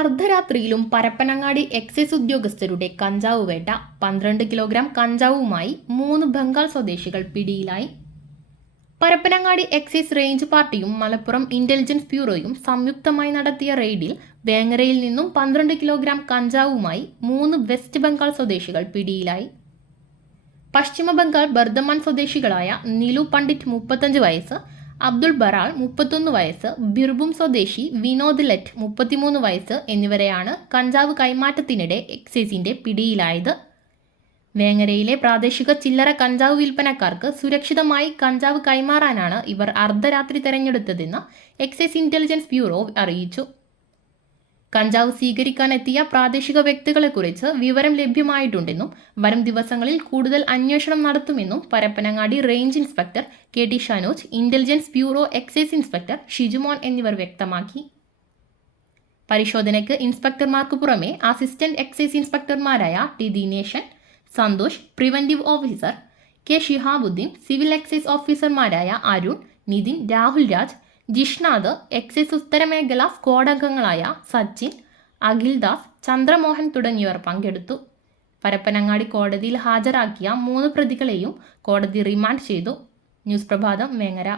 അർദ്ധരാത്രിയിലും Parappanangadi excise ഉദ്യോഗസ്ഥരുടെ കഞ്ചാവ് വേട്ട. പന്ത്രണ്ട് കിലോഗ്രാം കഞ്ചാവുമായി മൂന്ന് ബംഗാൾ സ്വദേശികൾ പിടിയിലായി. പരപ്പനങ്ങാടി എക്സൈസ് റേഞ്ച് പാർട്ടിയും മലപ്പുറം ഇന്റലിജൻസ് ബ്യൂറോയും സംയുക്തമായി നടത്തിയ റെയ്ഡിൽ വേങ്ങരയിൽ നിന്നും പന്ത്രണ്ട് കിലോഗ്രാം കഞ്ചാവുമായി മൂന്ന് വെസ്റ്റ് ബംഗാൾ സ്വദേശികൾ പിടിയിലായി. പശ്ചിമ ബംഗാൾ സ്വദേശികളായ നിലു പണ്ഡിറ്റ് മുപ്പത്തഞ്ച് വയസ്സ് അബ്ദുൾ ബറാൾ മുപ്പത്തൊന്ന് വയസ്സ് ബിർബും സ്വദേശി വിനോദ് ലെറ്റ് മുപ്പത്തിമൂന്ന് വയസ്സ് എന്നിവരെയാണ് കഞ്ചാവ് കൈമാറ്റത്തിനിടെ എക്സൈസിന്റെ പിടിയിലായത്. വേങ്ങരയിലെ പ്രാദേശിക ചില്ലറ കഞ്ചാവ് വിൽപ്പനക്കാർക്ക് സുരക്ഷിതമായി കഞ്ചാവ് കൈമാറാനാണ് ഇവർ അർദ്ധരാത്രി തെരഞ്ഞെടുത്തതെന്ന് എക്സൈസ് ഇന്റലിജൻസ് ബ്യൂറോ അറിയിച്ചു. കഞ്ചാവ് സ്വീകരിക്കാനെത്തിയ പ്രാദേശിക വ്യക്തികളെക്കുറിച്ച് വിവരം ലഭ്യമായിട്ടുണ്ടെന്നും വരും ദിവസങ്ങളിൽ കൂടുതൽ അന്വേഷണം നടത്തുമെന്നും Parappanangadi range inspector K T Shanoj intelligence bureau excise inspector Shijumon എന്നിവർ വ്യക്തമാക്കി. പരിശോധനയ്ക്ക് ഇൻസ്പെക്ടർമാർക്ക് പുറമെ assistant excise ഇൻസ്പെക്ടർമാരായ T Dineshan Santhosh preventive officer K Shihabuddeen civil excise ഓഫീസർമാരായ അരുൺ നിതിൻ രാഹുൽ രാജ് ജിഷ്നാഥ് എക്സൈസ് ഉത്തരമേഖല സ്ക്വാഡ് അംഗങ്ങളായ സച്ചിൻ അഖിൽദാസ് ചന്ദ്രമോഹൻ തുടങ്ങിയവർ പങ്കെടുത്തു. പരപ്പനങ്ങാടി കോടതിയിൽ ഹാജരാക്കിയ മൂന്ന് പ്രതികളെയും കോടതി റിമാൻഡ് ചെയ്തു. ന്യൂസ് പ്രഭാതം വേങ്ങര